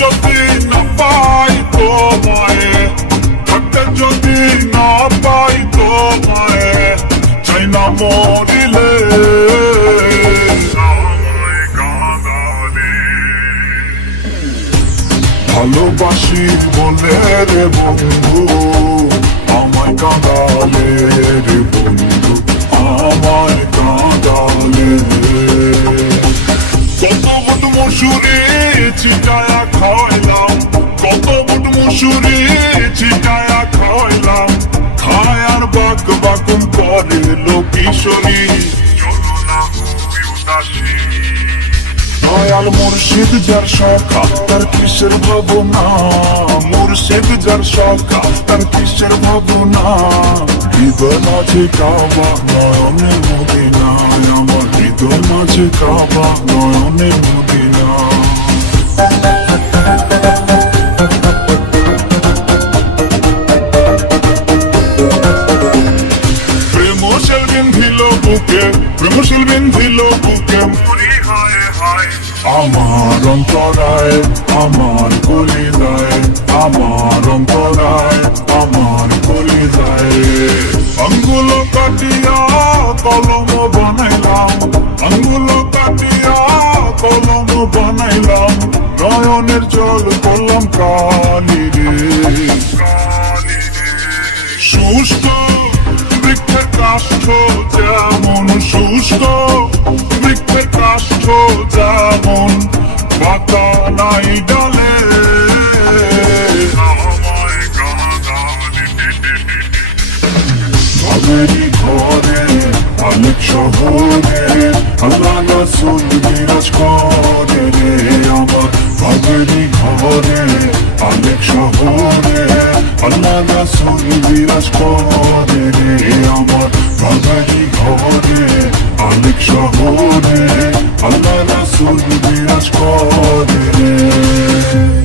যদি না পাই তোমায়, থাকতে যদি না পাই তোমায়, চাই না মরিলে আমায় কাঁদালে। ভালোবাসি বলে রে বন্ধু আমায় কাঁদালে রে বন্ধু আমায় কাঁদালে। কত বুট মসুরি ছিটায়া খাওয়াইলাম, কত বুট মসুরি ছিটায়া খাওয়াইলাম, খায় আর বাক বাকুম করে লোকিশোরী। চলো না হই উদাসী, দয়াল মুর্শিদ যার সখা তার কিসের ভাবনা, মুর্শিদ যার সখা তার কিসের ভাবনা। হৃদয় মাঝে কাবা নয়নের মদিনা, আমার হৃদয় মাঝে কাবা নয়নের মদিনা। প্রেমশীল বিন্ধিল বুকে, প্রেমশীল বিন্ধিল বুকে মরি হায় হায়। আমার অন্তরায় আমার কলিজায়, আমার অন্তরায় আমার কলিজায়। আঙ্গুল কাটিয়া কলম বানাইলাম, আঙ্গুল কাটিয়া কলম বানাইলাম, নয়নের জল করলাম কালি রে। শুষ্ক বৃক্ষের কাষ্ঠ যেমন, শুষ্ক বৃক্ষের কাষ্ঠ যেমন, পাতা নাই ডালে আমায় কাঁদালে। ভাবেরি ঘরে অনেক শহরে আল্লাহ রাসূল বিরাজ করে রে আমার। ভাবেরি ঘরে অনেক শহরে আল্লাহ রাসূল বিরাজ করে রে আমার। ভাবেরি ঘরে অনেক শহরে আল্লাহ রাসূল বিরাজ করে রে।